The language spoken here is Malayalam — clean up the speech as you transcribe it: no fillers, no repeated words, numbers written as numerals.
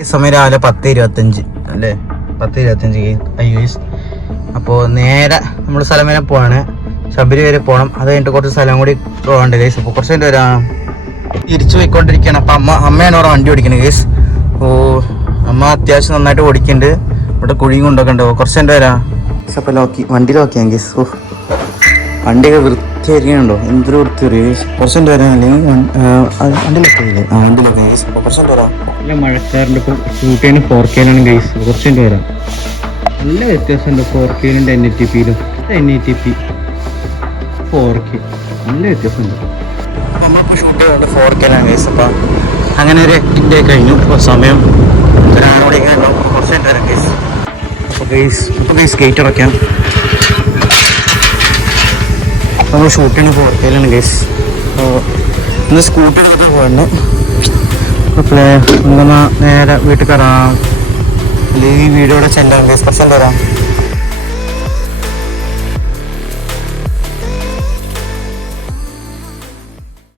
ഈ സമയം രാവിലെ 10:25 അല്ലേ, 10:25 അപ്പോൾ നേരെ നമ്മൾ സ്ഥലം വരെ പോവാണ്, ശബരി വരെ പോകണം. അത് കഴിഞ്ഞിട്ട് കുറച്ച് സ്ഥലം കൂടി പോകണ്ട ഗൈസ്. അപ്പോൾ കുറച്ച് കഴിഞ്ഞ് വരാം. തിരിച്ചു പോയിക്കൊണ്ടിരിക്കുകയാണ്. അപ്പം അമ്മയാണ് അവിടെ വണ്ടി ഓടിക്കുന്നത് ഗൈസ്. അപ്പോൾ അമ്മ അത്യാവശ്യം നന്നായിട്ട് ഓടിക്കുന്നുണ്ട്. ഇവിടെ കുഴിയും കൊണ്ടൊക്കെ ഉണ്ടാവും. കുറച്ച് കഴിഞ്ഞ് വരാം. അപ്പോൾ വണ്ടി ലോക്കിയാൽ ഗൈസ്. വണ്ടിയൊക്കെ വൃത്തിയായിരിക്കണുണ്ടോ, എന്തൊരു വൃത്തി ഗൈസ്. കുറച്ച് കഴിഞ്ഞ് വരാം. അല്ലെങ്കിൽ വണ്ടി ലോക്കിയില്ലേ? വണ്ടി ലോക്കി ഗൈസ്. അപ്പോൾ കുറച്ച് കഴിഞ്ഞ് വരാം. നല്ല മഴക്കാറുണ്ട്. ഇപ്പോൾ ഷൂട്ടിന് 4K ഗൈസ്. കുറച്ച് കഴിഞ്ഞ് വരാം. നല്ല വ്യത്യാസമുണ്ട് 4Kയിലും 1080pയിലും. 1080p 4K നല്ല വ്യത്യാസമുണ്ട്. നമ്മളിപ്പോൾ ഷൂട്ട് ചെയ്യുന്നത് 4Kയിലാണ് ഗൈസ്. അപ്പം അങ്ങനെ ഒരു 8 ഡേ കഴിഞ്ഞു. ഇപ്പോൾ സമയം 6 മണിയൊക്കെ ഉണ്ടാവും. കുറച്ച് കഴിഞ്ഞ് വരാം ഗൈസ്. അപ്പോൾ ഗൈസ് ഗേറ്റ് അടയ്ക്കാം. നമ്മൾ ഷൂട്ട് ചെയ്യുന്നത് 4Kയിലാണ് ഗൈസ്. അപ്പോൾ ഇന്ന് സ്കൂട്ടി എടുത്തിട്ട് പോകണം. അപ്പോൾ എന്തെന്നാ നേരെ വീട്ടിൽ കയറാം. അല്ലെങ്കിൽ ഈ വീഡിയോയുടെ ചെല്ലാം ഗൈസ്. കുറച്ച് വരാം.